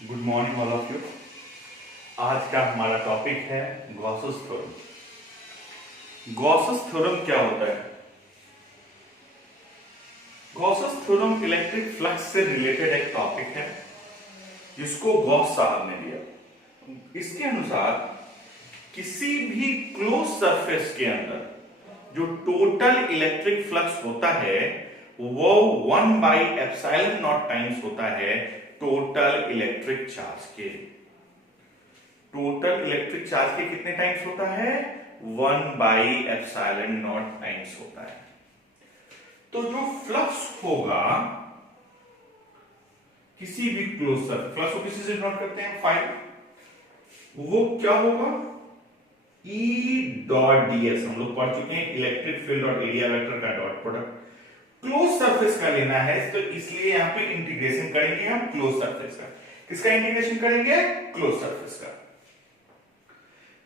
Good morning all of you. आज का हमारा टॉपिक है गॉसेस थ्योरम। गॉसेस थ्योरम क्या होता है? गॉसेस थ्योरम इलेक्ट्रिक फ्लक्स से रिलेटेड एक टॉपिक है जिसको गॉस साहब ने दिया। इसके अनुसार किसी भी क्लोज सरफेस के अंदर जो टोटल इलेक्ट्रिक फ्लक्स होता है वो 1/एप्सिलॉन नॉट टाइम्स होता है टोटल इलेक्ट्रिक चार्ज के। टोटल इलेक्ट्रिक चार्ज के कितने टाइम्स होता है? 1/एप्सिलॉन नॉट टाइम्स होता है। तो जो फ्लक्स होगा किसी भी क्लोज सरफेस, फ्लक्स को किसी से डिनोट करते हैं फाइव, वो क्या होगा? E डॉट ds हम लोग पढ़ चुके हैं, इलेक्ट्रिक फील्ड और एरिया वेक्टर का डॉट प्रोडक्ट। क्लोज सरफेस का लेना है तो इसलिए यहां पे इंटीग्रेशन करेंगे हम क्लोज सरफेस का। किसका इंटीग्रेशन करेंगे? क्लोज सरफेस का।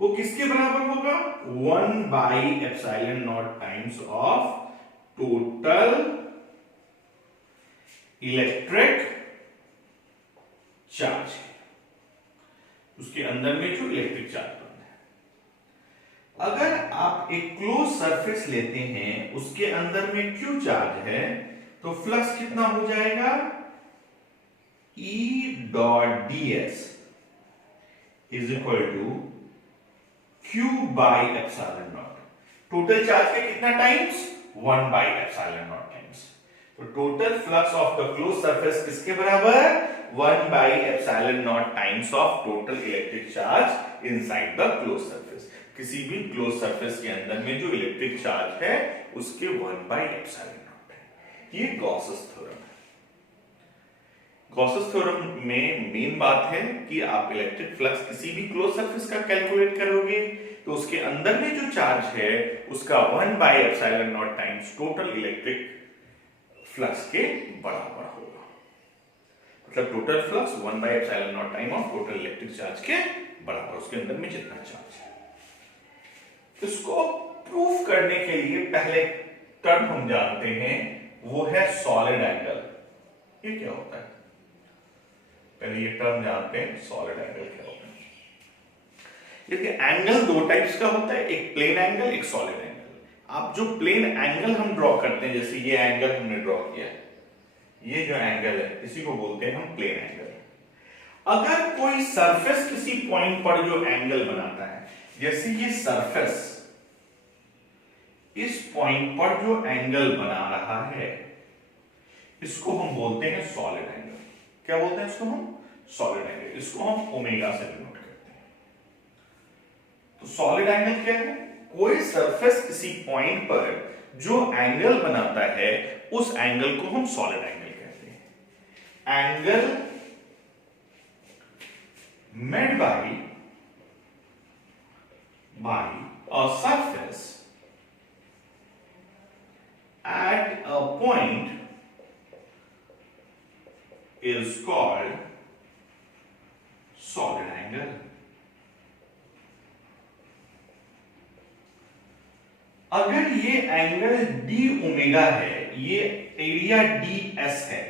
वो किसके बराबर होगा? 1/एप्सिलॉन naught times of total electric charge, उसके अंदर में जो इलेक्ट्रिक चार्ज बनता है। अगर आप एक क्लोज सरफेस लेते हैं, उसके अंदर में क्यू चार्ज है, तो फ्लक्स कितना हो जाएगा? E dot ds is equal to Q/एप्सिलॉन नॉट। टोटल चार्ज के कितना टाइम्स? 1/एप्सिलॉन नॉट टाइम्स। तो total flux of the close surface किसके बराबर? 1/एप्सिलॉन naught times of total electric charge inside the close surface. किसी भी क्लोज सरफेस के अंदर में जो इलेक्ट्रिक चार्ज है उसके 1/एप्सिलॉन नॉट है। ये गॉसेस थ्योरम है। गॉसेस थ्योरम में मेन बात है कि आप इलेक्ट्रिक फ्लक्स किसी भी क्लोज सरफेस का कैलकुलेट करोगे तो उसके अंदर में जो चार्ज है उसका 1/एप्सिलॉन naught times total electric flux के बराबर होगा। मतलब टोटल फ्लक्स 1/एप्सिलॉन naught time of total electric charge के बराबर, उसके अंदर में जितना चार्ज है। इसको प्रूफ करने के लिए पहले टर्म हम जानते हैं, वो है सॉलिड एंगल। ये क्या होता है? पहले ये टर्म जानते हैं, सॉलिड एंगल क्या होता है। देखिए एंगल दो टाइप्स का होता है, एक प्लेन एंगल, एक सॉलिड एंगल। आप जो प्लेन एंगल हम ड्रॉ करते हैं, जैसे ये एंगल हमने ड्रॉ किया, ये जो एंगल है इसी को बोलते हैं हम प्लेन एंगल। अगर कोई सरफेस किसी पॉइंट पर जो एंगल बनाता है, जैसे ये सरफेस इस पॉइंट पर जो एंगल बना रहा है, इसको हम बोलते हैं सॉलिड एंगल। क्या बोलते हैं इसको हम? Solid angle. इसको हम ओमेगा से डिनोट करते हैं। तो सॉलिड एंगल क्या है? कोई सरफेस किसी पॉइंट पर जो एंगल बनाता है उस एंगल को हम सॉलिड एंगल कहते हैं। Angle made by a surface at a point is called solid angle. अगर ये एंगल डी ओमेगा है, ये एरिया डी एस है,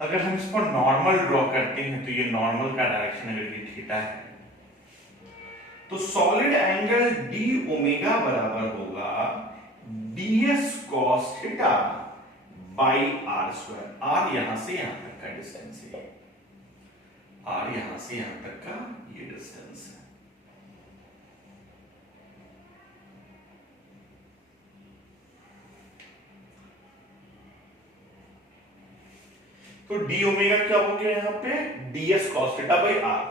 अगर हम इस पर नॉर्मल ड्रॉ करते हैं तो ये नॉर्मल का डायरेक्शन अगर ये थीटा है, तो सॉलिड एंगल डी ओमेगा बराबर होगा ds cos theta by are square. R यहां से यहां तक का डिस्टेंस है, आर यहां से यहां तक का ये डिस्टेंस है। तो डी ओमेगा क्या हो गया यहां पे? ds cos theta by R.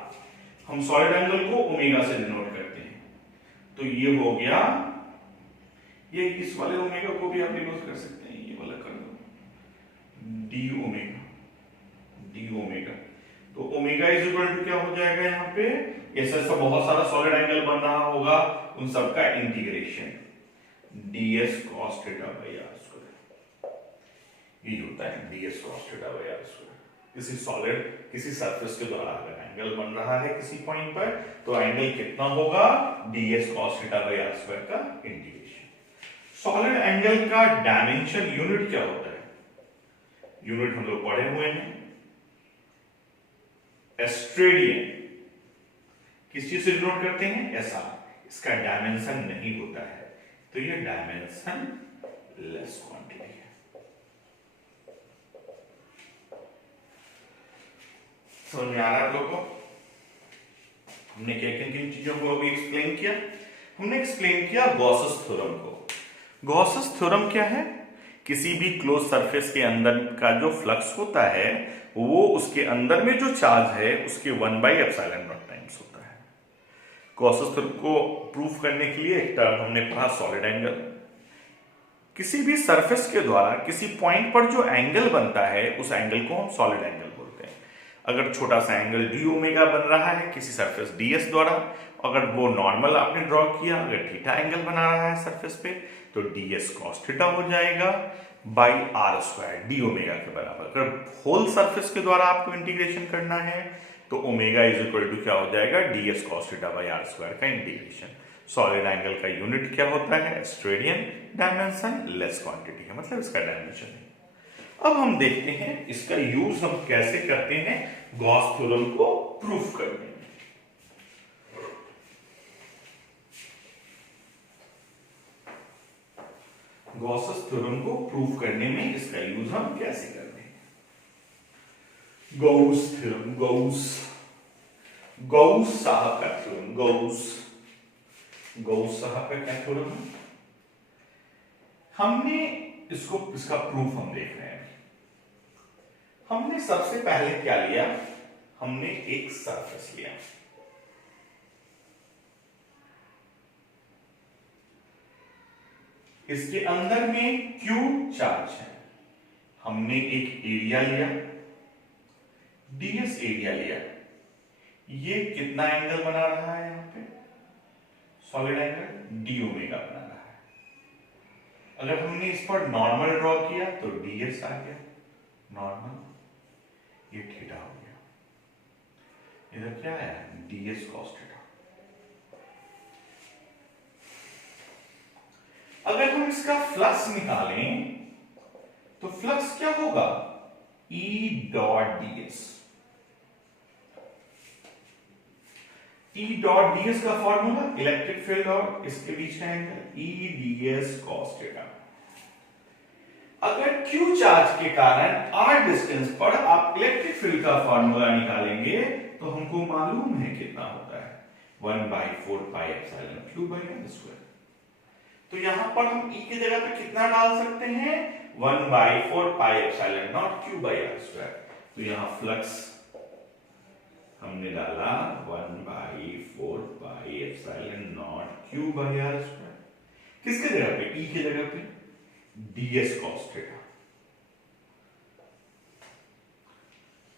हम सॉलिड एंगल को ओमेगा से डिनोट करते हैं, तो ये हो गया, ये इस वाले ओमेगा को भी आप डिनोट कर सकते हैं, ये वाला कर दो डी ओमेगा, डी ओमेगा। तो ओमेगा इज इक्वल टू क्या हो जाएगा यहाँ पे? ऐसा बहुत सारा सॉलिड एंगल बन रहा होगा, उन सबका integration ds cos theta by are square. ये होता है ds cos theta by are square. किसी सॉलिड किसी सरफेस के द्वारा अगर एंगल बन रहा है किसी पॉइंट पर, तो एंगल कितना होगा? ds cos theta by are square का इंटीग्रेशन। सॉलिड एंगल का डायमेंशन यूनिट क्या होता है? यूनिट हम लोग पढ़े हुए हैं, एस्ट्रेडियन। किस चीज से डिनोट करते हैं? एसआर। इसका डायमेंशन नहीं होता है, तो ये डायमेंशन लेस क्वांटिटी है। समझ में आ रहा है आप लोगों को? हमने क्या किन किन चीजों को अभी एक्सप्लेन किया? हमने एक्सप्लेन किया गॉसेस थ्योरम को। गॉसेस थ्योरम क्या है? किसी भी क्लोज सरफेस के अंदर का जो फ्लक्स होता है वो उसके अंदर में जो चार्ज है उसके 1/ε0 टाइम्स होता है। गॉसेस थ्योरम को प्रूफ करने के लिए एक टर्म हमने पढ़ा सॉलिड एंगल। किसी भी सरफेस के द्वारा किसी पॉइंट पर जो एंगल बनता है उस एंगल को हम सॉलिड एंगल बोलते हैं। अगर छोटा सा एंगल डी ओमेगा बन रहा है किसी सरफेस डीएस द्वारा, अगर वो नॉर्मल आपने ड्रॉ किया, अगर थीटा एंगल बना रहा है सरफेस पे, तो ds cos थीटा हो जाएगा by are square, D omega के बराबर। अगर होल सरफेस के द्वारा आपको इंटीग्रेशन करना है तो ओमेगा इज इक्वल टू क्या हो जाएगा? ds cos theta by are square का इंटीग्रेशन। सॉलिड एंगल का यूनिट क्या होता है? एस्ट्रेडियन। डायमेंशन लेस क्वांटिटी है, मतलब इसका डायमेंशन है। अब हम देखते हैं इसका यूज हम कैसे करते हैं गॉस थ्योरम को प्रूफ करने में। गॉसेस थ्योरम को प्रूफ करने में इसका यूज हम कैसे करते हैं? गॉस थ्योरम, गॉस साहब का थ्योरम, गॉस साहब का क्या थ्योरम है? हमने इसका प्रूफ हम देख रहे हैं। हमने सबसे पहले क्या लिया? हमने एक सरफेस लिया, इसके अंदर में Q चार्ज है। हमने एक एरिया लिया, ds एरिया लिया। ये कितना एंगल बना रहा है? यहां पे सॉलिड एंगल डी ओमेगा बना रहा है। अगर हमने इस पर नॉर्मल ड्रॉ किया तो ds आ गया नॉर्मल, ये थीटा हो गया। इधर क्या है? ds cos theta. अगर हम इसका फ्लक्स निकालें तो फ्लक्स क्या होगा? E dot ds। E dot ds का फॉर्मूला इलेक्ट्रिक फील्ड और इसके बीच का angle E ds cos theta. अगर Q चार्ज के कारण r डिस्टेंस पर आप इलेक्ट्रिक फील्ड का फॉर्मूला निकालेंगे तो हमको मालूम है कितना होता है? 1/4πε/Q/r²। तो यहां पर हम E की जगह पे कितना डाल सकते हैं? 1/4πε0 Q/r²। तो यहां फ्लक्स हमने डाला 1/4πε0 Q/r²। किसके जगह पे? E की जगह पे ds cos थीटा।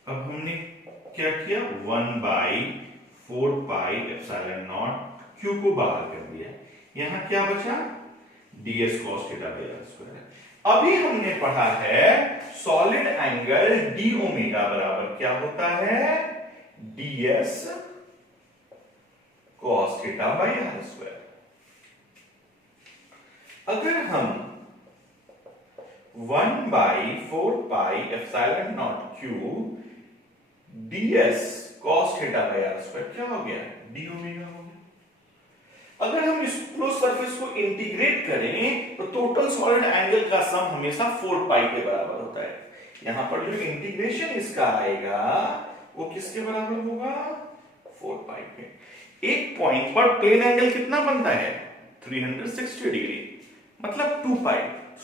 अब हमने क्या किया? 1/4πε0 Q को बाहर कर दिया, यहां क्या बचा? ds cos theta by r square. अभी हमने पढ़ा है सॉलिड एंगल डी ओमेगा बराबर क्या होता है? ds cos theta by r square. अगर हम 1/4πε0 Q ds cos theta by r square क्या हो गया? डी ओमेगा हो गया। अगर हम इस क्लोज सरफेस को इंटीग्रेट करें तो टोटल सॉलिड एंगल का सम हमेशा 4π के बराबर होता है। यहां पर जो इंटीग्रेशन इसका आएगा वो किसके बराबर होगा? 4π के। एक पॉइंट पर प्लेन एंगल कितना बनता है? 360 डिग्री, मतलब 2π।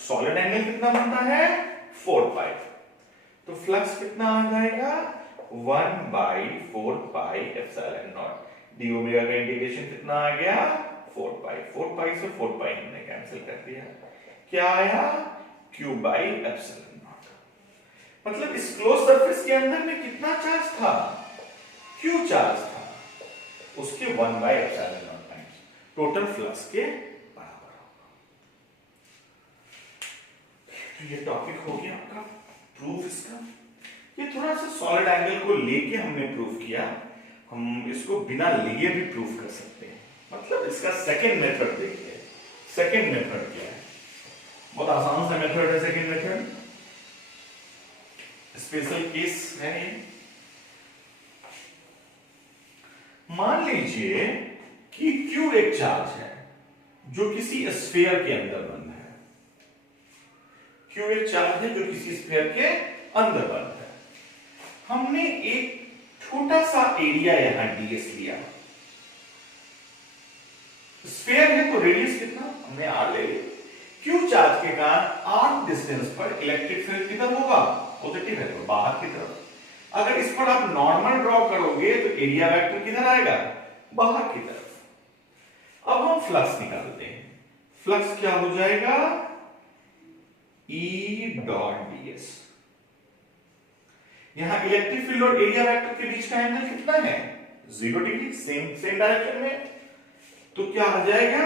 सॉलिड एंगल कितना बनता है? 4π। तो फ्लक्स कितना आ जाएगा? 1/4πε0। डी ओमेगा का इंटीग्रेशन कितना आ गया? 4π। 4π से 4π हमने कैंसिल कर दिया, क्या आया? Q/ε0। मतलब इस क्लोज सरफेस के अंदर में कितना चार्ज था? Q चार्ज था, उसके 1/ε0 टाइम्स टोटल फ्लक्स के बराबर होगा। तो ये टॉपिक हो गया आपका प्रूफ इसका। ये थोड़ा सा सॉलिड एंगल को लेके हमने प्रूफ किया। हम इसको बिना लिए भी प्रूफ कर सकते हैं, मतलब इसका सेकंड मेथड देखिए। सेकंड मेथड क्या है? बहुत आसान सा मेथड है सेकंड मेथड। स्पेशल केस है ये। मान लीजिए कि Q एक चार्ज है जो किसी स्फीयर के अंदर बंद है। Q एक चार्ज है जो किसी स्फीयर के अंदर बंद है। हमने एक छोटा सा एरिया यहां ds लिया। स्फीयर है तो रेडियस कितना, हमने r ले लिया। Q चार्ज के कारण r डिस्टेंस पर इलेक्ट्रिक फील्ड किधर होगा, पॉजिटिव है तो बाहर की तरफ। अगर इस पर आप नॉर्मल ड्रॉ करोगे तो एरिया वेक्टर किधर आएगा, बाहर की तरफ। अब हम फ्लक्स निकालते हैं। फ्लक्स क्या हो जाएगा, E डॉट ds। यहां इलेक्ट्रिक फील्ड और एरिया वेक्टर के बीच का एंगल कितना है, 0 डिग्री, सेम डायरेक्शन में। तो क्या आ जाएगा,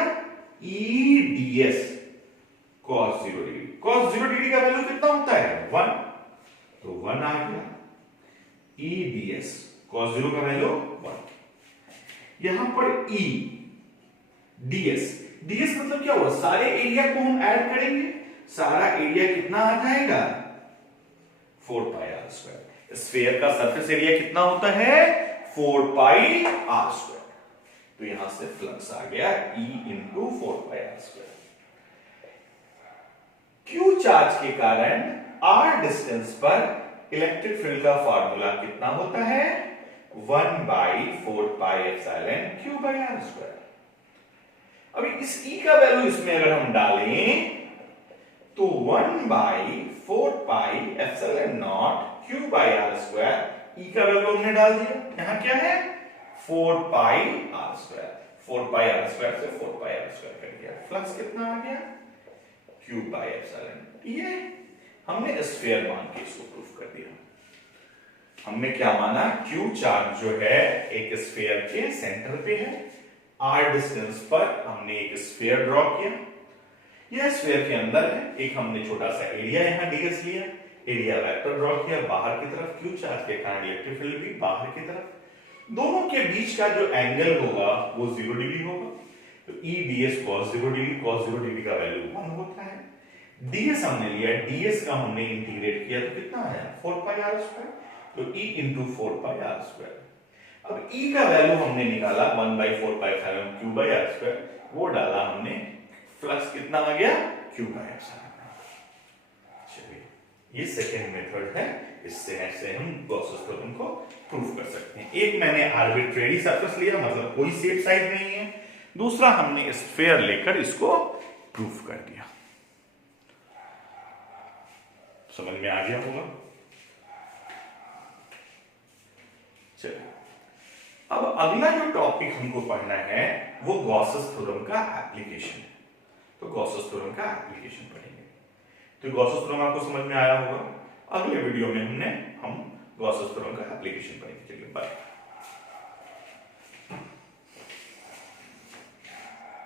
E ds cos 0 degree. cos 0 degree का वैल्यू कितना होता है, 1, तो 1 आ गया। E ds cos 0 का वैल्यू 1। यहां पर E ds मतलब क्या हुआ, सारे एरिया को हम ऐड करेंगे, सारा एरिया कितना आ जाएगा, 4 पाई r स्क्वायर। स्फीयर का सरफेस एरिया कितना होता है, 4 पाई r स्क्वायर। तो यहां से फ्लक्स आ गया E इंटू 4 पाई r स्क्वायर। Q चार्ज के कारण r डिस्टेंस पर इलेक्ट्रिक फील्ड का फार्मूला कितना होता है, 1 by 4 pi epsilon Q by r square. अभी इस E का वैल्यू इसमें अगर हम डालें तो 1 by 4 pi epsilon not Q by r square. E का वैल्यू हमने डाल दिया, यहां क्या है, 4 पाई r स्क्वायर। 4 पाई r स्क्वायर से 4 पाई r स्क्वायर कट गया। फ्लक्स कितना आ गया, Q बाई एप्सिलॉन। ये हमने स्फीयर मान के इसको प्रूफ कर दिया। हमने क्या माना, Q चार्ज जो है एक स्फीयर के सेंटर पे है, r डिस्टेंस पर हमने एक स्फीयर ड्रॉ किया। यह स्फीयर के अंदर है, एक हमने छोटा सा एरिया यहां ds लिया, एरिया वेक्टर ड्रॉ किया बाहर की तरफ। Q चार्ज के कारण इलेक्ट्रिक फील्ड भी बाहर की तरफ। दोनों के बीच का जो एंगल होगा वो 0 डिग्री होगा। तो E ds cos 0 degree, cos 0 degree का वैल्यू 1 होता है। ds हमने लिया, ds का हमने इंटीग्रेट किया तो कितना आया, 4 पाई r स्क्वायर। तो E इंटू 4 पाई r स्क्वायर। अब E का वैल्यू हमने निकाला 1 by 4 pi epsilon Q by r square, वो डाला हमने। फ्लक्स कितना आ गया, Q बाई एप्सिलॉन। चलिए, ये सेकेंड मेथड है, इससे ऐसे हम गॉसेस थ्योरम को प्रूफ कर सकते हैं। एक मैंने आर्बिट्रेरी सरफेस लिया, मतलब कोई शेप साइज नहीं है। दूसरा हमने स्फीयर लेकर इसको प्रूफ कर दिया। समझ में आ गया होगा। चलिए, अब अगला जो टॉपिक हमको पढ़ना है वो गॉसेस थ्योरम का एप्लीकेशन है। तो गॉसेस थ्योरम का एप्लीकेशन पढ़ेंगे। तो गॉसेस थ्योरम आपको समझ में आया होगा। अगले वीडियो में हम गॉसेस थ्योरम का एप्लीकेशन पढ़ेंगे। चलिए, बाय।